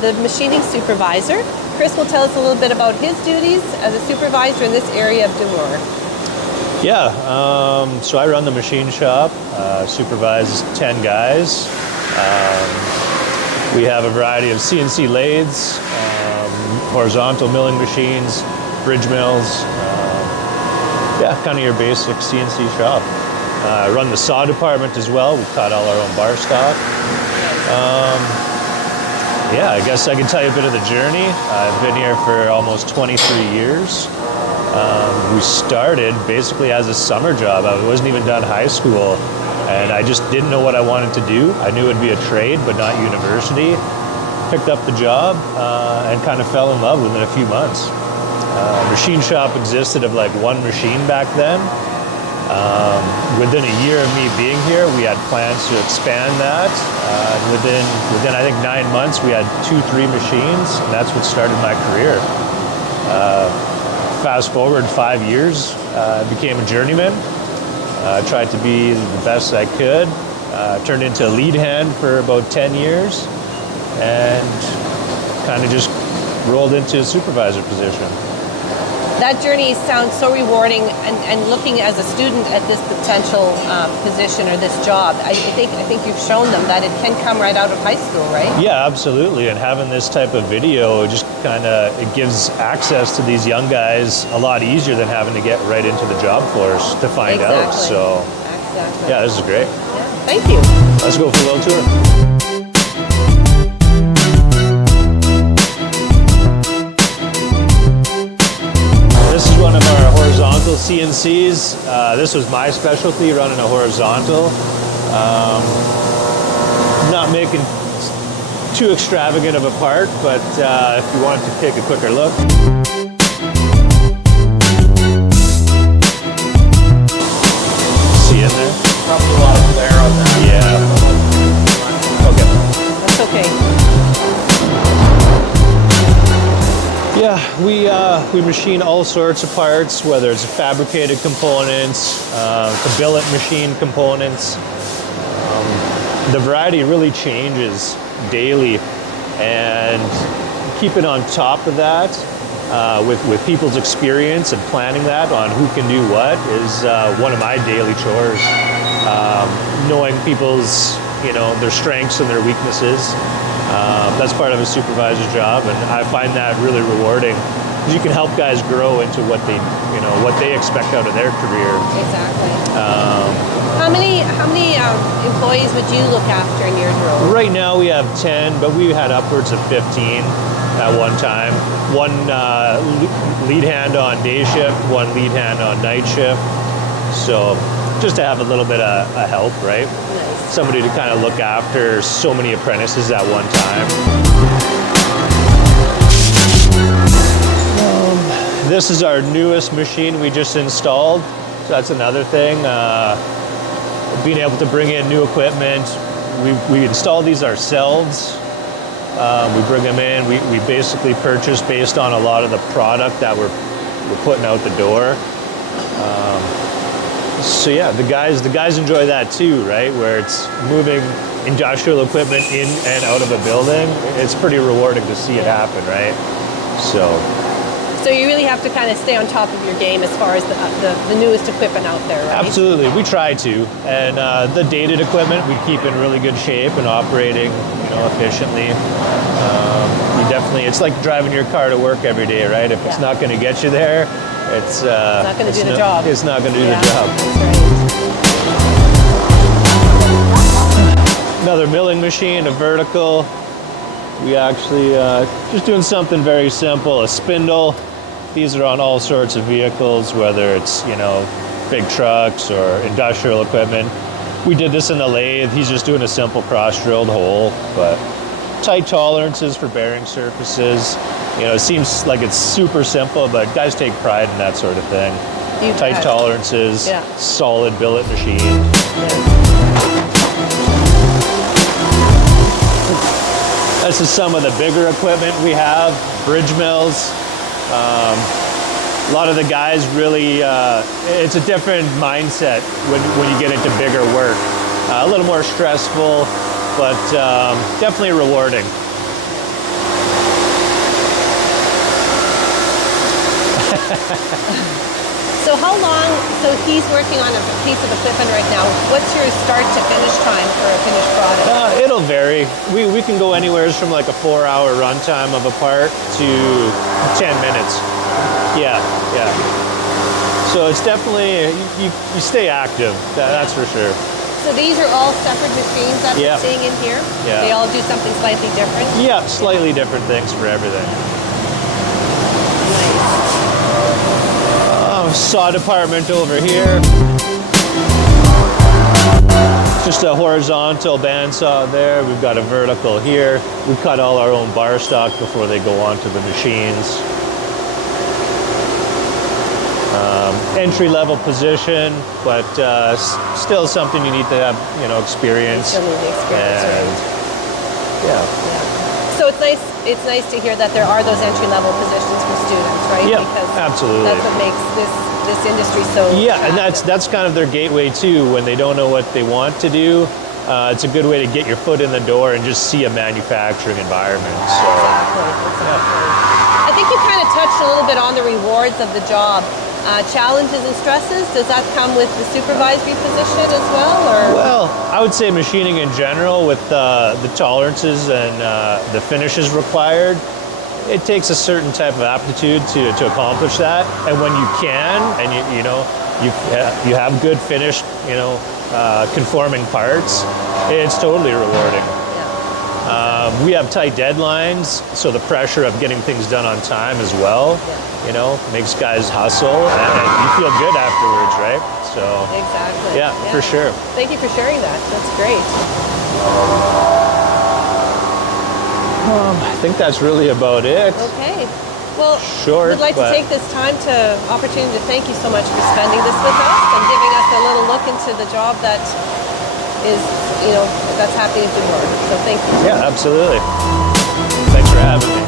the machining supervisor. Chris will tell us a little bit about his duties as a supervisor in this area of Dumur. Yeah, so I run the machine shop, supervise 10 guys. We have a variety of CNC lathes, horizontal milling machines, bridge mills, yeah, kind of your basic CNC shop. I run the saw department as well. We cut all our own bar stock. Yeah, I guess I can tell you a bit of the journey. I've been here for almost 23 years. We started basically as a summer job. I wasn't even done high school, and I just didn't know what I wanted to do. I knew it'd be a trade, but not university. Picked up the job and kind of fell in love within a few months. Machine shop existed of like one machine back then. Within a year of me being here, we had plans to expand that. Within I think 9 months, we had 2-3 machines, and that's what started my career. Fast forward 5 years, I became a journeyman. Tried to be the best I could. Turned into a lead hand for about 10 years, and kind of just rolled into a supervisor position. That journey sounds so rewarding, and looking as a student at this potential position or this job, I think you've shown them that it can come right out of high school, right? Yeah, absolutely. And having this type of video just kind of, it gives access to these young guys a lot easier than having to get right into the job force to find out. So, yeah, this is great. Yeah, thank you. Let's go for a little tour. One of our horizontal CNCs. This was my specialty, running a horizontal. Not making too extravagant of a part, but if you wanted to take a quicker look. See in there? Probably a lot of glare on that. Yeah. Okay. That's okay. Yeah, we machine all sorts of parts, whether it's fabricated components, billet machine components. The variety really changes daily, and keeping on top of that with people's experience and planning that on who can do what is one of my daily chores. Knowing people's, their strengths and their weaknesses. That's part of a supervisor's job, and I find that really rewarding because you can help guys grow into what they expect out of their career. Exactly. How many employees would you look after in your role? Right now we have 10, but we had upwards of 15 at one time. One lead hand on day shift, one lead hand on night shift. So just to have a little bit of help, right? Nice. Somebody to kind of look after so many apprentices at one time. This is our newest machine we just installed. So that's another thing. Being able to bring in new equipment. We install these ourselves. We bring them in. We basically purchase based on a lot of the product that we're putting out the door. So yeah, the guys enjoy that too, right? Where it's moving industrial equipment in and out of a building. It's pretty rewarding to see it happen, right? So you really have to kind of stay on top of your game as far as the newest equipment out there, right? Absolutely, we try to. And the dated equipment we keep in really good shape and operating, efficiently. It's like driving your car to work every day, right? If it's not going to get you there, it's not going to do the job. It's not going to do the job. That's right. Another milling machine, a vertical. We actually just doing something very simple, a spindle. These are on all sorts of vehicles, whether it's, big trucks or industrial equipment. We did this in the lathe. He's just doing a simple cross-drilled hole, but tight tolerances for bearing surfaces. It seems like it's super simple, but guys take pride in that sort of thing. Tight tolerances, solid billet machine. This is some of the bigger equipment we have, bridge mills. A lot of the guys really, it's a different mindset when you get into bigger work. A little more stressful, but definitely rewarding. So how long, so he's working on a piece of equipment right now. What's your start to finish time for a finished product? It'll vary. We can go anywhere from like a 4-hour runtime of a part to 10 minutes. Yeah. So it's definitely, you stay active, that's for sure. So these are all separate machines that we're seeing in here? Yeah. They all do something slightly different? Yeah, slightly different things for everything. Saw department over here. Just a horizontal bandsaw there. We've got a vertical here. We cut all our own bar stock before they go onto the machines. Entry-level position, but still something you need to have, experience. You still need the experience, and, right? Yeah. So it's nice to hear that there are those entry-level positions for students, right? Yeah, because absolutely. That's what makes this industry so and attractive. that's kind of their gateway too. When they don't know what they want to do, it's a good way to get your foot in the door and just see a manufacturing environment. So, Exactly. I think you kind of touched a little bit on the rewards of the job. Challenges and stresses, does that come with the supervisory position as well? Or? Well, I would say machining in general, with the tolerances and the finishes required, it takes a certain type of aptitude to accomplish that. And when you can, and you have good finished, conforming parts, it's totally rewarding. We have tight deadlines, so the pressure of getting things done on time as well, makes guys hustle, and you feel good afterwards, right? So Exactly. yeah, for sure. Thank you for sharing that. That's great. I think that's really about it. Okay. Well, Short, we'd like to but- take this opportunity to thank you so much for spending this with us and giving us a little look into the job that is, that's happening at Dumur. So thank you. Yeah, absolutely. Thanks for having me.